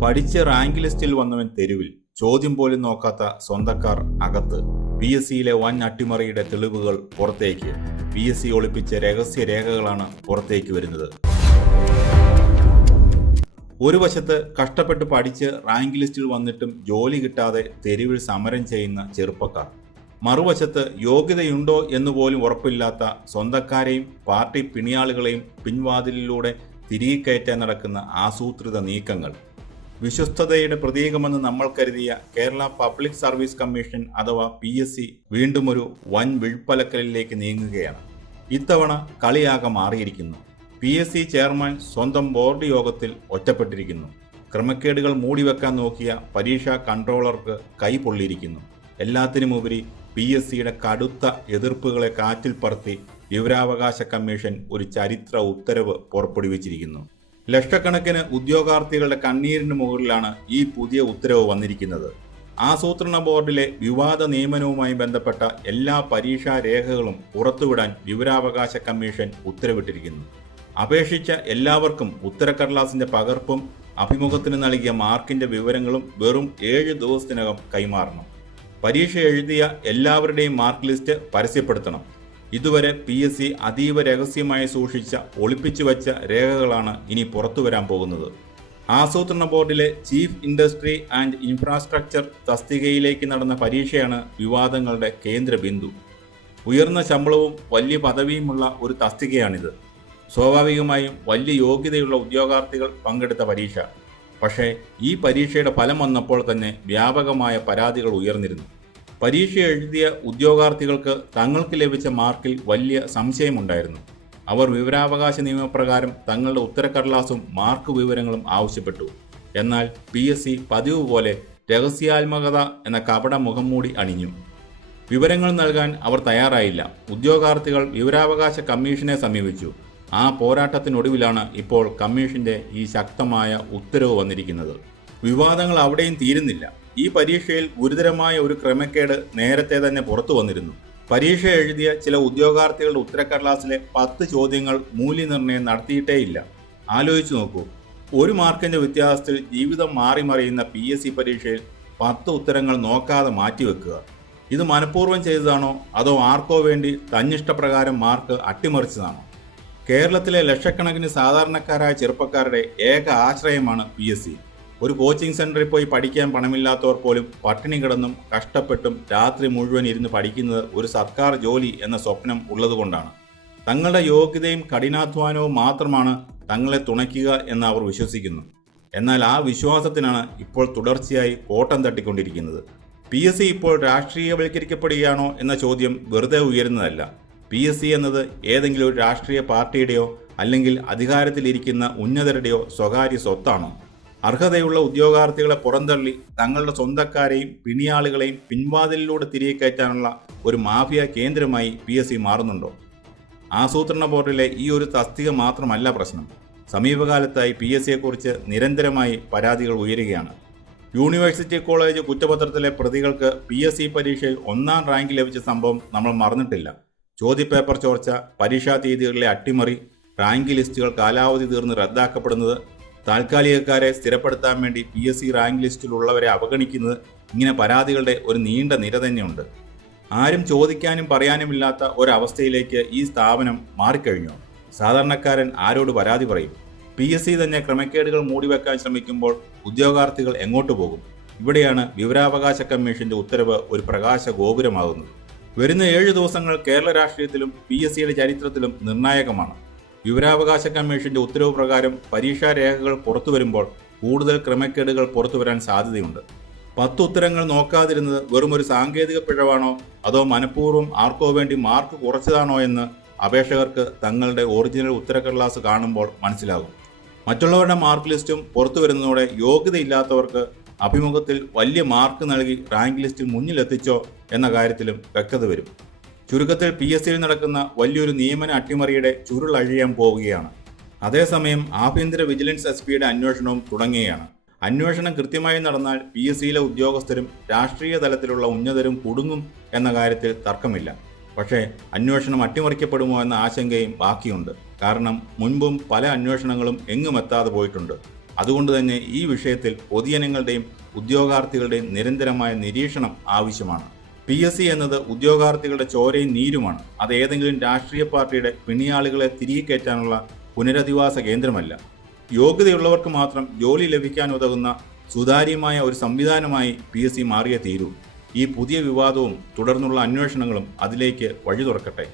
പഠിച്ച് റാങ്ക് ലിസ്റ്റിൽ വന്നവൻ തെരുവിൽ, ചോദ്യം പോലും നോക്കാത്ത സ്വന്തക്കാർ അകത്ത്. PSCയിലെ വൻ അട്ടിമറിയുടെ തെളിവുകൾ പുറത്തേക്ക്. PSC ഒളിപ്പിച്ച രഹസ്യ രേഖകളാണ് പുറത്തേക്ക് വരുന്നത്. ഒരു വശത്ത് കഷ്ടപ്പെട്ട് പഠിച്ച് റാങ്ക് ലിസ്റ്റിൽ വന്നിട്ടും ജോലി കിട്ടാതെ തെരുവിൽ സമരം ചെയ്യുന്ന ചെറുപ്പക്കാർ, മറുവശത്ത് യോഗ്യതയുണ്ടോ എന്നുപോലും ഉറപ്പില്ലാത്ത സ്വന്തക്കാരെയും പാർട്ടി പിണിയാളുകളെയും പിൻവാതിലിലൂടെ തിരികെ കയറ്റാൻ നടക്കുന്ന ആസൂത്രിത നീക്കങ്ങൾ. വിശ്വസ്തതയുടെ പ്രതീകമെന്ന് നമ്മൾ കരുതിയ കേരള പബ്ലിക് സർവീസ് കമ്മീഷൻ അഥവാ PSC വീണ്ടും ഒരു വൻ വിഴ്പ്പലക്കലിലേക്ക് നീങ്ങുകയാണ്. ഇത്തവണ കളിയാകെ മാറിയിരിക്കുന്നു. PSC ചെയർമാൻ സ്വന്തം ബോർഡ് യോഗത്തിൽ ഒറ്റപ്പെട്ടിരിക്കുന്നു. ക്രമക്കേടുകൾ മൂടിവെക്കാൻ നോക്കിയ പരീക്ഷാ കൺട്രോളർക്ക് കൈ പൊള്ളിയിരിക്കുന്നു. എല്ലാത്തിനുമുപരി PSCയുടെ കടുത്ത എതിർപ്പുകളെ കാറ്റിൽ പറത്തി വിവരാവകാശ കമ്മീഷൻ ഒരു ചരിത്ര ഉത്തരവ് പുറപ്പെടുവിച്ചിരിക്കുന്നു. ലക്ഷക്കണക്കിന് ഉദ്യോഗാർത്ഥികളുടെ കണ്ണീരിന് മുകളിലാണ് ഈ പുതിയ ഉത്തരവ് വന്നിരിക്കുന്നത്. ആസൂത്രണ ബോർഡിലെ വിവാദ നിയമനവുമായി ബന്ധപ്പെട്ട എല്ലാ പരീക്ഷാ രേഖകളും പുറത്തുവിടാൻ വിവരാവകാശ കമ്മീഷൻ ഉത്തരവിട്ടിരിക്കുന്നു. അപേക്ഷിച്ച എല്ലാവർക്കും ഉത്തരക്കടലാസിന്റെ പകർപ്പും അഭിമുഖത്തിന് നൽകിയ മാർക്കിന്റെ വിവരങ്ങളും വെറും 7 ദിവസത്തിനകം കൈമാറണം. പരീക്ഷ എഴുതിയ എല്ലാവരുടെയും മാർക്ക് ലിസ്റ്റ് പരസ്യപ്പെടുത്തണം. ഇതുവരെ PSC അതീവ രഹസ്യമായി സൂക്ഷിച്ച ഒളിപ്പിച്ചു വച്ച രേഖകളാണ് ഇനി പുറത്തു വരാൻ പോകുന്നത്. ആസൂത്രണ ബോർഡിലെ ചീഫ് ഇൻഡസ്ട്രി ആൻഡ് ഇൻഫ്രാസ്ട്രക്ചർ തസ്തികയിലേക്ക് നടന്ന പരീക്ഷയാണ് വിവാദങ്ങളുടെ കേന്ദ്ര ബിന്ദു. ഉയർന്ന ശമ്പളവും വലിയ പദവിയുമുള്ള ഒരു തസ്തികയാണിത്. സ്വാഭാവികമായും വലിയ യോഗ്യതയുള്ള ഉദ്യോഗാർത്ഥികൾ പങ്കെടുത്ത പരീക്ഷ. പക്ഷേ ഈ പരീക്ഷയുടെ ഫലം വന്നപ്പോൾ തന്നെ വ്യാപകമായ പരാതികൾ ഉയർന്നിരുന്നു. പരീക്ഷ എഴുതിയ ഉദ്യോഗാർത്ഥികൾക്ക് തങ്ങൾക്ക് ലഭിച്ച മാർക്കിൽ വലിയ സംശയമുണ്ടായിരുന്നു. അവർ വിവരാവകാശ നിയമപ്രകാരം തങ്ങളുടെ ഉത്തരക്കടലാസും മാർക്ക് വിവരങ്ങളും ആവശ്യപ്പെട്ടു. എന്നാൽ PSC പതിവ് പോലെ രഹസ്യാത്മകത എന്ന കപട മുഖംമൂടി അണിഞ്ഞു. വിവരങ്ങൾ നൽകാൻ അവർ തയ്യാറായില്ല. ഉദ്യോഗാർത്ഥികൾ വിവരാവകാശ കമ്മീഷനെ സമീപിച്ചു. ആ പോരാട്ടത്തിനൊടുവിലാണ് ഇപ്പോൾ കമ്മീഷന്റെ ഈ ശക്തമായ ഉത്തരവ് വന്നിരിക്കുന്നത്. വിവാദങ്ങൾ അവിടെയും തീരുന്നില്ല. ഈ പരീക്ഷയിൽ ഗുരുതരമായ ഒരു ക്രമക്കേട് നേരത്തെ തന്നെ പുറത്തു വന്നിരുന്നു. പരീക്ഷ എഴുതിയ ചില ഉദ്യോഗാർത്ഥികളുടെ ഉത്തരക്കടലാസിലെ 10 ചോദ്യങ്ങൾ മൂല്യനിർണ്ണയം നടത്തിയിട്ടേയില്ല. ആലോചിച്ചു നോക്കൂ, 1 മാർക്കിന്റെ വ്യത്യാസത്തിൽ ജീവിതം മാറിമറിയുന്ന PSC പരീക്ഷയിൽ 10 ഉത്തരങ്ങൾ നോക്കാതെ മാറ്റിവെക്കുക. ഇത് മനഃപൂർവ്വം ചെയ്തതാണോ അതോ ആർക്കോ വേണ്ടി തന്നിഷ്ടപ്രകാരം മാർക്ക് അട്ടിമറിച്ചതാണോ? കേരളത്തിലെ ലക്ഷക്കണക്കിന് സാധാരണക്കാരായ ചെറുപ്പക്കാരുടെ ഏക ആശ്രയമാണ് PSC. ഒരു കോച്ചിങ് സെന്ററിൽ പോയി പഠിക്കാൻ പണമില്ലാത്തവർ പോലും പട്ടിണി കിടന്നും കഷ്ടപ്പെട്ടും രാത്രി മുഴുവൻ ഇരുന്ന് പഠിക്കുന്നത് ഒരു സർക്കാർ ജോലി എന്ന സ്വപ്നം ഉള്ളതുകൊണ്ടാണ്. തങ്ങളുടെ യോഗ്യതയും കഠിനാധ്വാനവും മാത്രമാണ് തങ്ങളെ തുണയ്ക്കുക എന്ന് അവർ വിശ്വസിക്കുന്നു. എന്നാൽ ആ വിശ്വാസത്തിനാണ് ഇപ്പോൾ തുടർച്ചയായി കോട്ടം തട്ടിക്കൊണ്ടിരിക്കുന്നത്. PSC ഇപ്പോൾ രാഷ്ട്രീയവൽക്കരിക്കപ്പെടുകയാണോ എന്ന ചോദ്യം വെറുതെ ഉയരുന്നതല്ല. PSC എന്നത് ഏതെങ്കിലും ഒരു രാഷ്ട്രീയ പാർട്ടിയുടെയോ അല്ലെങ്കിൽ അധികാരത്തിലിരിക്കുന്ന ഉന്നതരുടെയോ സ്വകാര്യ സ്വത്താണോ? അർഹതയുള്ള ഉദ്യോഗാർത്ഥികളെ പുറന്തള്ളി തങ്ങളുടെ സ്വന്തക്കാരെയും പിണിയാളുകളെയും പിൻവാതിലിലൂടെ തിരികെ കയറ്റാനുള്ള ഒരു മാഫിയ കേന്ദ്രമായി PSC മാറുന്നുണ്ടോ? ആസൂത്രണ ബോർഡിലെ ഈ ഒരു തസ്തിക മാത്രമല്ല പ്രശ്നം. സമീപകാലത്തായി PSCയെക്കുറിച്ച് നിരന്തരമായി പരാതികൾ ഉയരുകയാണ്. യൂണിവേഴ്സിറ്റി കോളേജ് കുറ്റപത്രത്തിലെ പ്രതികൾക്ക് PSC പരീക്ഷയിൽ 1ാം റാങ്ക് ലഭിച്ച സംഭവം നമ്മൾ മറന്നിട്ടില്ല. ചോദ്യപേപ്പർ ചോർച്ച, പരീക്ഷാ തീയതികളിലെ അട്ടിമറി, റാങ്ക് ലിസ്റ്റുകൾ കാലാവധി തീർന്ന് റദ്ദാക്കപ്പെടുന്നത്, താൽക്കാലികക്കാരെ സ്ഥിരപ്പെടുത്താൻ വേണ്ടി PSC റാങ്ക് ലിസ്റ്റിലുള്ളവരെ അവഗണിക്കുന്നത്, ഇങ്ങനെ പരാതികളുടെ ഒരു നീണ്ട നിര തന്നെയുണ്ട്. ആരും ചോദിക്കാനും പറയാനുമില്ലാത്ത ഒരവസ്ഥയിലേക്ക് ഈ സ്ഥാപനം മാറിക്കഴിഞ്ഞു. സാധാരണക്കാരൻ ആരോട് പരാതി പറയും? PSC തന്നെ ക്രമക്കേടുകൾ മൂടിവെക്കാൻ ശ്രമിക്കുമ്പോൾ ഉദ്യോഗാർത്ഥികൾ എങ്ങോട്ട് പോകും? ഇവിടെയാണ് വിവരാവകാശ കമ്മീഷന്റെ ഉത്തരവ് ഒരു പ്രകാശ ഗോപുരമാകുന്നത്. വരുന്ന 7 ദിവസങ്ങൾ കേരള രാഷ്ട്രീയത്തിലും PSCയുടെ ചരിത്രത്തിലും നിർണായകമാണ്. വിവരാവകാശ കമ്മീഷന്റെ ഉത്തരവ് പ്രകാരം പരീക്ഷാ രേഖകൾ പുറത്തു വരുമ്പോൾ കൂടുതൽ ക്രമക്കേടുകൾ പുറത്തുവരാൻ സാധ്യതയുണ്ട്. 10 ഉത്തരങ്ങൾ നോക്കാതിരുന്നത് വെറും ഒരു സാങ്കേതിക പിഴവാണോ അതോ മനഃപൂർവ്വം ആർക്കോ വേണ്ടി മാർക്ക് കുറച്ചതാണോ എന്ന് അപേക്ഷകർക്ക് തങ്ങളുടെ ഒറിജിനൽ ഉത്തരക്കടലാസ് കാണുമ്പോൾ മനസ്സിലാകും. മറ്റുള്ളവരുടെ മാർക്ക് ലിസ്റ്റും പുറത്തു വരുന്നതോടെ യോഗ്യതയില്ലാത്തവർക്ക് അഭിമുഖത്തിൽ വലിയ മാർക്ക് നൽകി റാങ്ക് ലിസ്റ്റിൽ മുന്നിലെത്തിച്ചോ എന്ന കാര്യത്തിലും വ്യക്തത വരും. ചുരുക്കത്തിൽ PSCയിൽ നടക്കുന്ന വലിയൊരു നിയമന അട്ടിമറിയുടെ ചുരുളഴിയാൻ പോവുകയാണ്. അതേസമയം ആഭ്യന്തര വിജിലൻസ് SP-യുടെ അന്വേഷണവും തുടങ്ങുകയാണ്. അന്വേഷണം കൃത്യമായി നടന്നാൽ PSCയിലെ ഉദ്യോഗസ്ഥരും രാഷ്ട്രീയ തലത്തിലുള്ള ഉന്നതരും കുടുങ്ങും എന്ന കാര്യത്തിൽ തർക്കമില്ല. പക്ഷേ അന്വേഷണം അട്ടിമറിക്കപ്പെടുമോ എന്ന ആശങ്കയും ബാക്കിയുണ്ട്. കാരണം മുൻപും പല അന്വേഷണങ്ങളും എങ്ങുമെത്താതെ പോയിട്ടുണ്ട്. അതുകൊണ്ട് തന്നെ ഈ വിഷയത്തിൽ പൊതുജനങ്ങളുടെയും ഉദ്യോഗാർത്ഥികളുടെയും നിരന്തരമായ നിരീക്ഷണം ആവശ്യമാണ്. PSC എന്നത് ഉദ്യോഗാർത്ഥികളുടെ ചോരയും നീരുമാണ്. അത് ഏതെങ്കിലും രാഷ്ട്രീയ പാർട്ടിയുടെ പിണിയാളുകളെ തിരികെ കയറ്റാനുള്ള പുനരധിവാസ കേന്ദ്രമല്ല. യോഗ്യതയുള്ളവർക്ക് മാത്രം ജോലി ലഭിക്കാൻ ഉതകുന്ന സുതാര്യമായ ഒരു സംവിധാനമായി PSC മാറിയേ തീരൂ. ഈ പുതിയ വിവാദവും തുടർന്നുള്ള അന്വേഷണങ്ങളും അതിലേക്ക് വഴി തുറക്കട്ടെ.